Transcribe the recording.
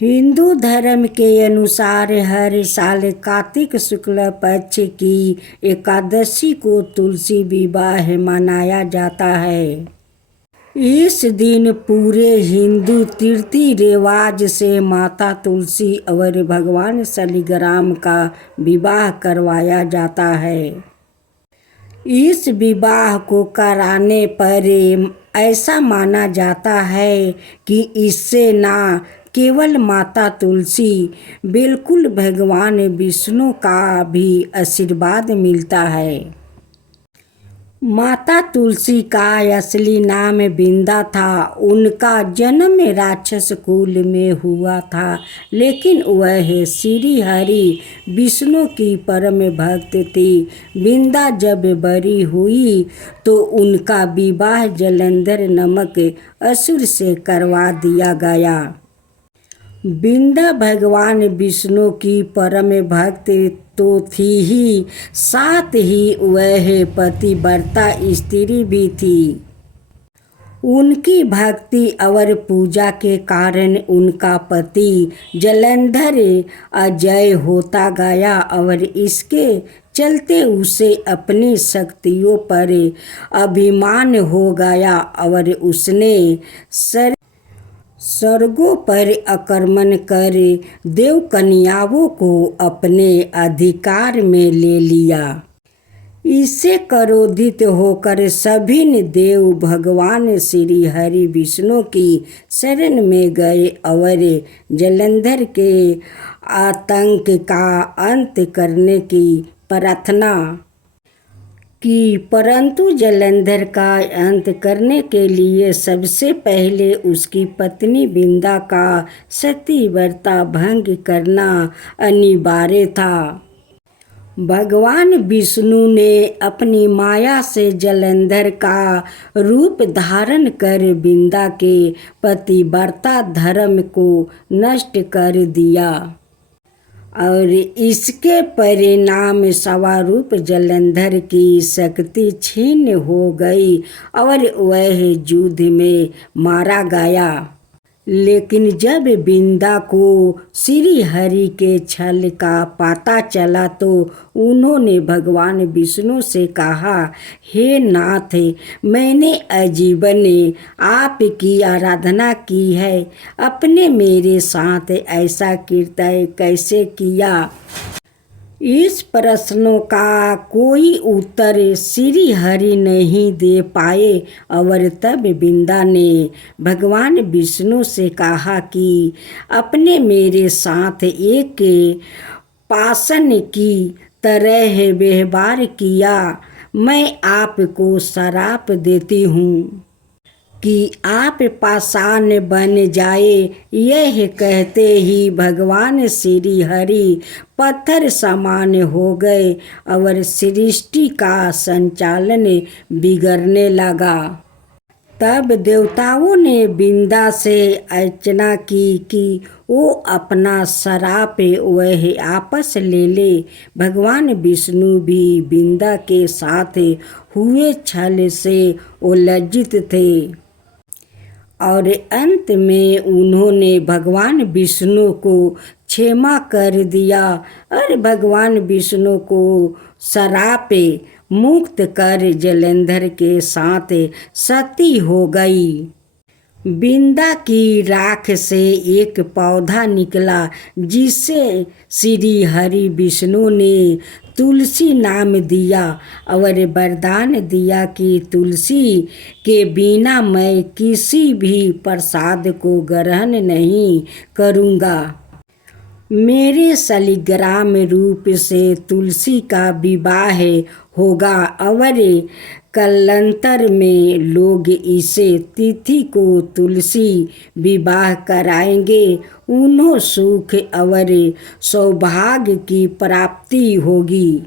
हिंदू धर्म के अनुसार हर साल कार्तिक शुक्ल पक्ष की एकादशी को तुलसी विवाह मनाया जाता है। इस दिन पूरे हिंदू रीति रिवाज से माता तुलसी और भगवान शालिग्राम का विवाह करवाया जाता है। इस विवाह को कराने पर ऐसा माना जाता है कि इससे ना केवल माता तुलसी बिल्कुल भगवान विष्णु का भी आशीर्वाद मिलता है। माता तुलसी का असली नाम बिंदा था। उनका जन्म राक्षस कुल में हुआ था, लेकिन वह श्री हरि विष्णु की परम भक्त थी। बिंदा जब बड़ी हुई तो उनका विवाह जलंधर नामक असुर से करवा दिया गया। बिंदा भगवान विष्णु की परम भक्त तो थी ही, साथ ही वह पतिव्रता स्त्री भी थी। उनकी भक्ति और पूजा के कारण उनका पति जलंधर अजय होता गया और इसके चलते उसे अपनी शक्तियों पर अभिमान हो गया और उसने स्वर्गों पर आक्रमण कर देव कन्याओं को अपने अधिकार में ले लिया। इससे क्रोधित होकर सभी ने देव भगवान श्री हरि विष्णु की शरण में गए और जलंधर के आतंक का अंत करने की प्रार्थना की, परंतु जलंधर का अंत करने के लिए सबसे पहले उसकी पत्नी बिंदा का सतीव्रता भंग करना अनिवार्य था। भगवान विष्णु ने अपनी माया से जलंधर का रूप धारण कर बिंदा के पतिव्रता धर्म को नष्ट कर दिया और इसके परिणाम स्वरूप जलंधर की शक्ति छीन हो गई और वह युद्ध में मारा गया। लेकिन जब बिंदा को श्री हरि के छल का पता चला तो उन्होंने भगवान विष्णु से कहा, हे नाथ, मैंने आजीवन आपकी आराधना की है, अपने मेरे साथ ऐसा कृत्य कैसे किया? इस प्रश्नों का कोई उत्तर श्री हरि नहीं दे पाए और तब बिंदा ने भगवान विष्णु से कहा कि अपने मेरे साथ एक पाषाण की तरह व्यवहार किया। मैं आपको श्राप देती हूँ कि आप पाषाण बन जाए। यह कहते ही भगवान श्री हरि पत्थर समान हो गए और सृष्टि का संचालन बिगड़ने लगा। तब देवताओं ने बिंदा से याचना की कि वो अपना श्राप वह आपस ले ले। भगवान विष्णु भी बिंदा के साथ हुए छल से लज्जित थे और अंत में उन्होंने भगवान विष्णु को क्षमा कर दिया और भगवान विष्णु को श्राप मुक्त कर जलंधर के साथ सती हो गई। बिंदा की राख से एक पौधा निकला जिसे श्री हरि विष्णु ने तुलसी नाम दिया और वरदान दिया कि तुलसी के बिना मैं किसी भी प्रसाद को ग्रहण नहीं करूँगा। मेरे शालिग्राम रूप से तुलसी का विवाह होगा और कालांतर में लोग इसे तिथि को तुलसी विवाह कराएंगे। उन्हें सुख और सौभाग्य की प्राप्ति होगी।